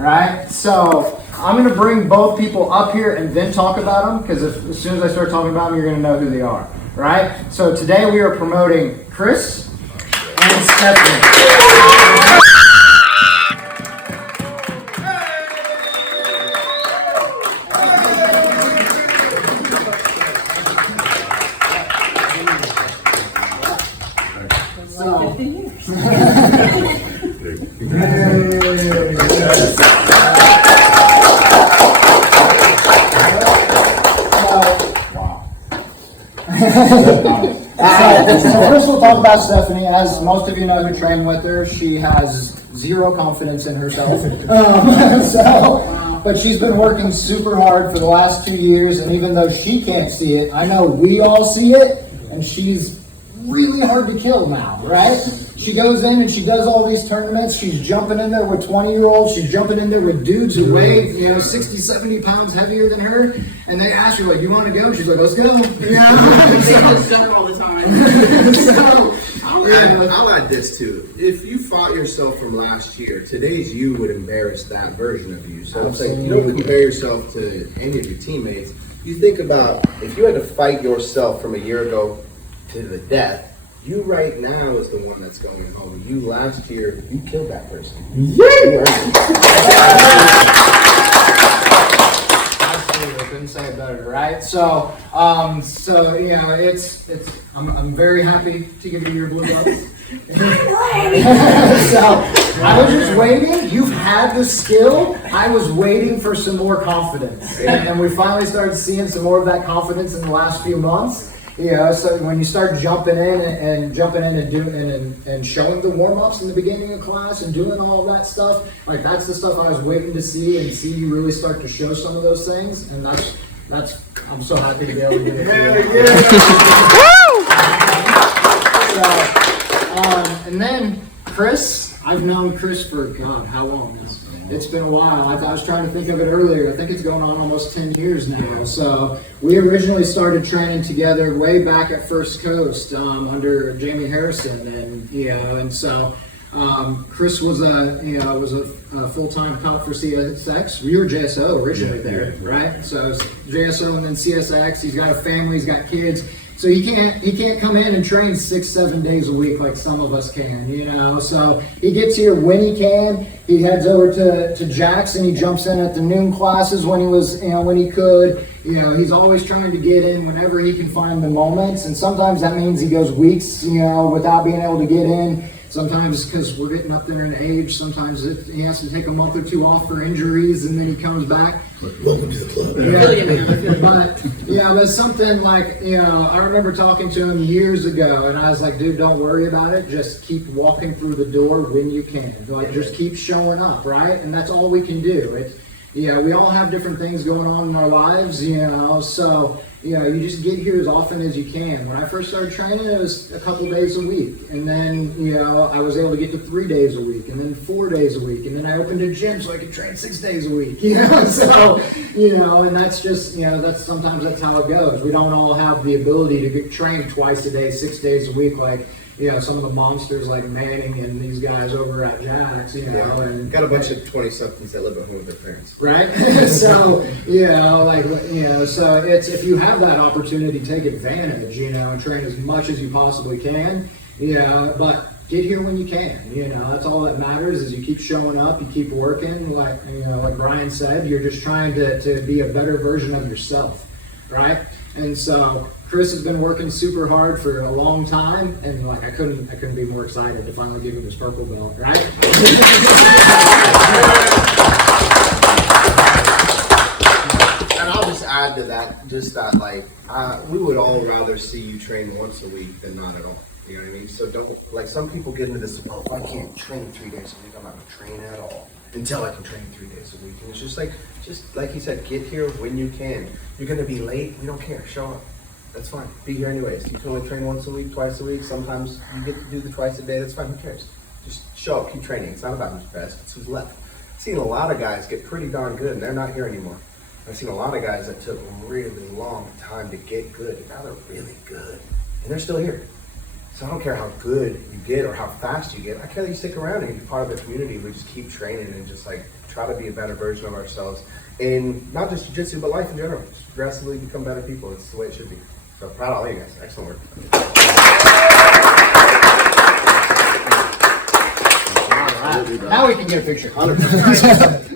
right? So I'm going to bring both people up here and then talk about them, because as soon as I start talking about them, you're going to know who they are, right? So today we are promoting Chris and Stephanie. So first we'll talk about Stephanie. As most of you know who train with her, she has zero confidence in herself. But she's been working super hard for the last 2 years, and even though she can't see it, I know we all see it, and she's really hard to kill now, right? She goes in and she does all these tournaments. She's jumping in there with 20-year-olds. She's jumping in there with dudes who weigh, 60, 70 pounds heavier than her. And they ask her, like, you want to go? She's like, let's go. They just jump all the time. I'll add this too. If you fought yourself from last year, today's you would embarrass that version of you. So it's like, you don't compare yourself to any of your teammates. You think about if you had to fight yourself from a year ago to the death, you right now is the one that's going home. You last year, you killed that person. Yeah. Absolutely, couldn't say it better, right? So, I'm very happy to give you your blue belt. So I was just waiting. You've had the skill. I was waiting for some more confidence, and we finally started seeing some more of that confidence in the last few months. So when you start jumping in and doing and showing the warm-ups in the beginning of class and doing all that stuff, like that's the stuff I was waiting to see you really start to show some of those things, and that's I'm so happy to be able to do it. And then Chris, I've known Chris for God, how long now? It's been a while. I was trying to think of it earlier. I think it's going on almost 10 years now. So we originally started training together way back at First Coast under Jamie Harrison, and so Chris was a full-time cop for CSX. You were JSO originally there, right? So JSO and then CSX. He's got a family. He's got kids. So he can't come in and train 6-7 days a week like some of us can, So he gets here when he can. He heads over to Jackson. He jumps in at the noon classes when he could. He's always trying to get in whenever he can find the moments. And sometimes that means he goes weeks, without being able to get in. Sometimes because we're getting up there in age, sometimes he has to take a month or two off for injuries, and then he comes back. Welcome to the club. But something like, I remember talking to him years ago, and I was like, dude, don't worry about it. Just keep walking through the door when you can. Like, just keep showing up, right? And that's all we can do. We all have different things going on in our lives, so you just get here as often as you can. When I first started training, it was a couple days a week. And then, I was able to get to 3 days a week, and then 4 days a week. And then I opened a gym so I could train 6 days a week, So, and that's just, sometimes that's how it goes. We don't all have the ability to train twice a day, 6 days a week, like, some of the monsters like Manning and these guys over at Jax, and got a bunch of 20-somethings that live at home with their parents. Right? So, so it's, if you have that opportunity, take advantage, and train as much as you possibly can, but get here when you can, that's all that matters is you keep showing up, you keep working, like Brian said, you're just trying to be a better version of yourself, right? And so Chris has been working super hard for a long time, and I couldn't be more excited to finally give him his purple belt, right? And I'll just add to that, we would all rather see you train once a week than not at all. You know what I mean? So don't, like some people get into this, if I can't train 3 days a week, I'm not going to train at all until I can train 3 days a week. And it's just like he said, get here when you can. You're going to be late, we don't care, show up. That's fine. Be here anyways. You can only train once a week, twice a week. Sometimes you get to do the twice a day. That's fine. Who cares? Just show up, keep training. It's not about who's best. It's who's left. I've seen a lot of guys get pretty darn good, and they're not here anymore. I've seen a lot of guys that took a really long time to get good, and now they're really good, and they're still here. So I don't care how good you get or how fast you get. I care that you stick around and you're part of the community. We just keep training and just like try to be a better version of ourselves in not just jiu-jitsu, but life in general. Just progressively become better people. It's the way it should be. So proud of all you guys. Excellent work. Now we can get a picture. 100%.